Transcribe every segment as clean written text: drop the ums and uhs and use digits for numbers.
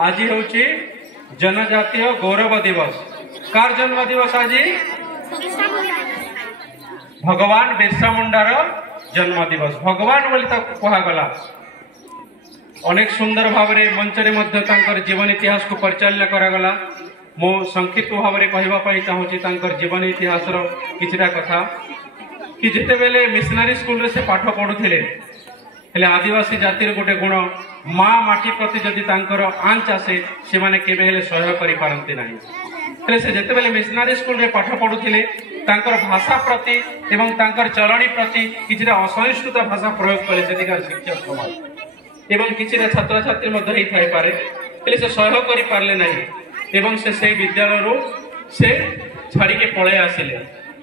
आज हूँ जनजातीय गौरव दिवस। कार जन्म दिवस आज? भगवान बिरसा मुंडार जन्म दिवस। भगवान बोली कहगला। अनेक सुंदर भाव में मंचरे मध्य जीवन इतिहास को परिचालना करागला। मो संक्षिप्त भाव में कहवाई चाहूँगी जीवन इतिहास किछिटा कथा कि जिते बेले मिशनरी स्कूल रे से पाठ पढ़ुथिले हेले आदिवासी जातिर गोटे गुण माँ माटी प्रति जदि तांकर आंच आसे से माने केबे हेले सहयोग करि पारंती नाही। हेले से जेते बेले मिशनरी स्कूल रे पाठ पढ़ुथिले तांकर भाषा प्रति एवं तांकर चलणी प्रति किछिटा असहिष्णुत भाषा प्रयोग कले सेदिकार शिक्षक समाज एवं किछिटा छात्र छात्री मध्ये ही थाई पारे हेले से सहयोग करि पारले नाही एवं से विद्यालय रो से छाड़ी के पळे आसिले।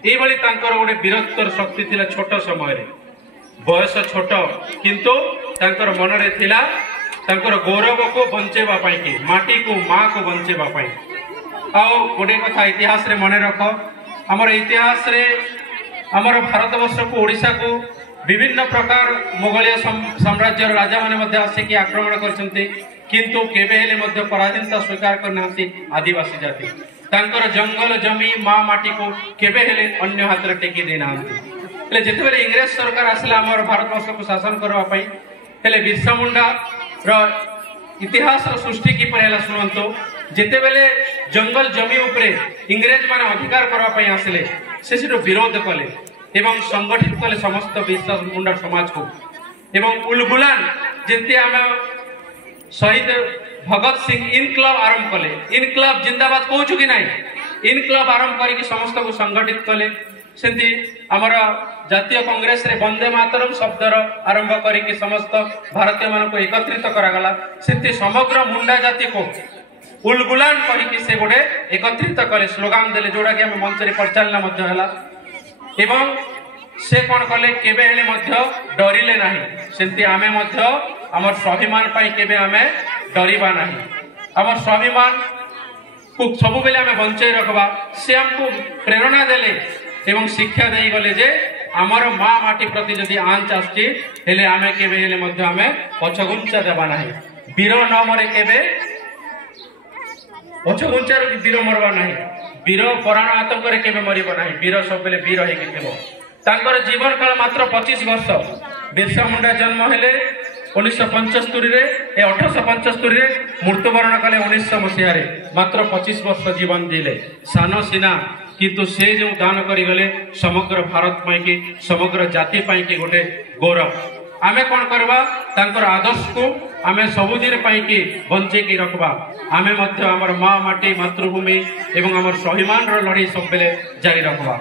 एभली तांकर गोटे वीरत्वर शक्ति थिला। छोट समय रे बयस छोट किंतु तांकर मन रे थिला तांकर गौरव को बंचेबा पाई के माटी को माँ को बंचेबा पाई। आउ गोटे कथा इतिहास रे मने रख हमर इतिहास रे हमर भारत वर्ष को ओडिशा को विभिन्न प्रकार मुगलिया साम्राज्य राजा माने मध्ये आसिकी आक्रमण करछन्ते किंतु केबे हेले मध्ये पराधीनता स्वीकार करनांती आदिवासी जाति। तांकर जंगल जमी माँ माटी को केबे हेले अन्य हाथ रे टेकी देना हेले जेते बेले इंग्रेज सरकार आसला हमर भारत वर्ष को शासन करबा पई हेले बिरसा मुंडा रो इतिहास रो सृष्टि की परेला सुनंतो। जेते बेले जंगल जमी उपरे इंग्रेज माने अधिकार करबा पई आसले से सिरो विरोध कले एवं संगठित कले समस्त बिरसा मुंडा समाज को एवं उलगुलान जेते हम शहीद भगत सिंह इनक्लाब आरंभ कले। इनक्लाब जिंदाबाद कहूँ कि ना इनक्लाब आरंभ करके समस्त को संगठित कले। सेंती आमर जातीय कांग्रेस रे वंदे मातरम शब्दर आरंभ करके समस्त भारतीय मान को एकत्रित करागला। सेंती समग्र मुंडा जाति को उलगुलान करके से गोटे एकत्रित कले स्लोगान देले जोड़ा कि हम मंच रे परिचालना मध्य हला एवं से कौन कले केबे हेले मध्य डरिले नाही। सेंती आमे मध्य हमर स्वाभिमान पाई केबे आमे डरिबा नाही। हमर स्वाभिमान को सब बेले आमे बंचै रखबा से हमको प्रेरणा देले एवं शिक्षा देई गले जे हमर माँ माटी प्रति जदि आंच आछी हेले आमे केबे हेले मध्य आमे पछगुंचा देबा नाही। वीर न मरे केबे पछगुंचार वीर मरबा नाही। वीर पराण आतंक रे केबे मरिबा नाही। वीर सब बेले वीर हे के थेबो। तांकर जीवन काल मात्र 25 वर्ष। बिरसा मुंडा जन्म हेले 1975 रे 1875 रे मृत्युवरण कले 1900 मसीह रे मात्र 25 वर्ष जीवन दिले। सान सीना किंतु से जो दान करी गले समग्र भारत पाई के समग्र जाति पाई के गोटे गौरव। आमे कौन करबा तांकर आदर्श को आमे सबुदिन पाई के बंचे के रखबा। आमे मध्य हमर माँ माटी मातृभूमि एवं हमर स्वाभिमान रो लड़ाई सब बेले जारी रखबा।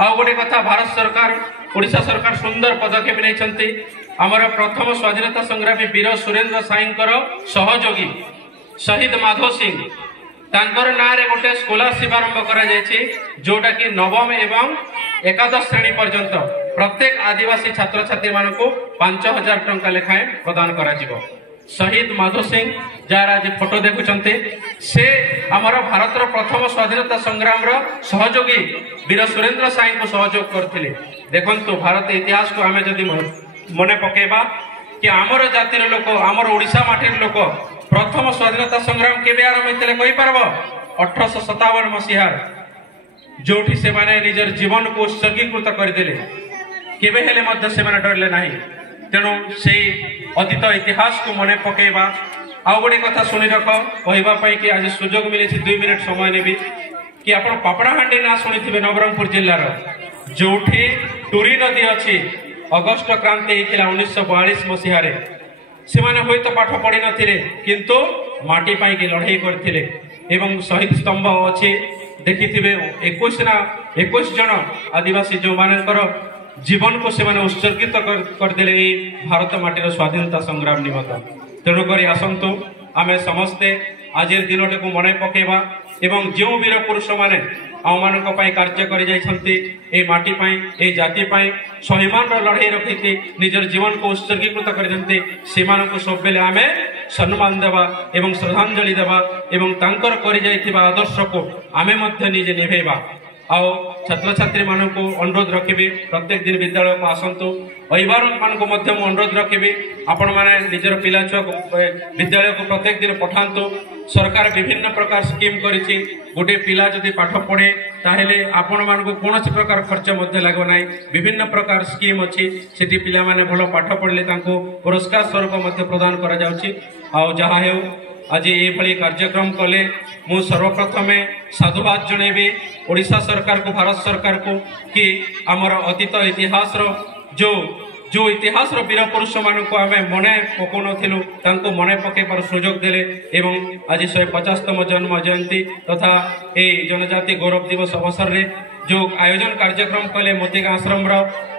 आ गोटे कथा भारत सरकार ओडिशा सरकार सुंदर पदक्षेप नै आमर प्रथम स्वाधीनता संग्रामी वीर सुरेंद्र साईंकर सहयोगी शहीद माधव सिंह तांकर ना रे गोटे स्कॉलरशिप आरंभ करा जायछि जोटा कि नवम एवं एकादश श्रेणी पर्यंत प्रत्येक आदिवासी छात्र छात्री मान को 5000 टंका लेखाएं प्रदान करा जिवो। शहीद माधव सिंह जार आज फोटो देखुचंते से आमर भारत प्रथम स्वाधीनता संग्राम रो सहयोगी वीर सुरेंद्र साई को सहयोग करथिले। देखंतु भारत इतिहास को आमे जदि मने पकेबा कि आमर जातिर लोक आमर ओडिशा माटीर लोक प्रथम स्वाधीनता संग्राम केबे आरंभ होइतले कहि पारबो 1857 मसीहा जोठी से माने निजर जीवन को उत्सर्गीकृत कर देले केबे हेले मध्य से माने डरले नाही। तेणु से अतीत इतिहास को मने पकेबा। आउ गोटे कथा सुनि रख कहबा पई कि आज सुजोग मिले 2 मिनिट समय नेबी कि आपण पापड़ाहांडी ना सुनिथिबे नवरंगपुर जिल्ला रो जोठी टूरी नदी अछि। अगस्त क्रांति होता 1942 मसीह से तो पाठ पढ़ी नथिले किंतु माटी पाई के लड़ाई करथिले एवं शहीद स्तंभ अच्छे देखिथिबे 21 जन आदिवासी जो मानकर जीवन को से उत्सर्गित करदेले भारत माटीर स्वाधीनता संग्राम निमित्त। तेणुक आसतु आमे समस्ते आज दिन को मन पकेबा एवं जो वीर पुरुष माने आम मान कार्य कर माटी ए जाति स्वाभिमान लड़ाई रखी निजर जीवन को उत्सर्गीकृत कर सब बेले आमे सम्मान देवा एवं श्रद्धांजलि देवा एवं तांकर कर आदर्श को आमे मध्य निजे निभेबा। आओ छात्र छात्री मान को अनुरोध रखी प्रत्येक दिन विद्यालय को आसतु अभिभावक मान को अनुरोध रखी आपण मैंने निजर पिला छुआ विद्यालय को प्रत्येक दिन पठातु सरकार विभिन्न प्रकार स्कीम करिछि गोटे पिला जदि पाठ पढ़े ताहेले आपण मान को कौन प्रकार खर्च मध्य लागो ना विभिन्न प्रकार स्कीम अच्छी सेठी पिला माने भलो पाठ पढ़ले तांको पुरस्कार स्वरूप मध्य प्रदान करा जाउछि आउ जहा हेउ आज ये कार्यक्रम कले मु सर्वप्रथम साधुवाद जनइबी ओडिशा सरकार को भारत सरकार को कि आमर अतीत इतिहास जो जो इतिहास वीर पुरुष मान को आम मन पकाउनु तांको मन पकेबार सुजोग देले एवं आज 150तम जन्म जयंती तथा ए जनजाति गौरव दिवस अवसर रे जो आयोजन कार्यक्रम कले मोतिगा आश्रम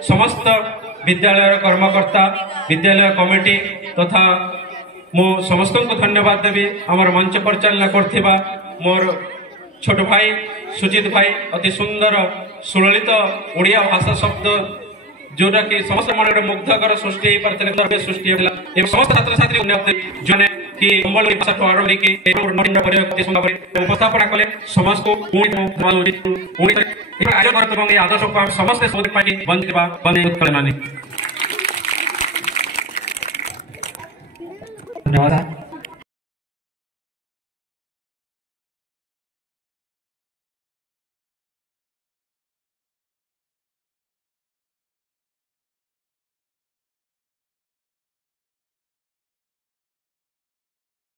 समस्त विद्यालय कर्मकर्ता विद्यालय कमिटी तथा मु समस्त को धन्यवाद देवी आमर मंच परिचालना करथिबा मोर छोट भाई सुजित भाई अति सुंदर सुललित ओडिया भाषा शब्द जोटा कि समस्त मन मुग्धकर सृष्टि हो पारे सृष्टि होला एवं समस्त छात्र छात्री जने कि कम्बल भाषा तो आरंभ की उपस्थापना कले समस्त को आयोजन करते आदर्श को हम समस्त धन्यवाद।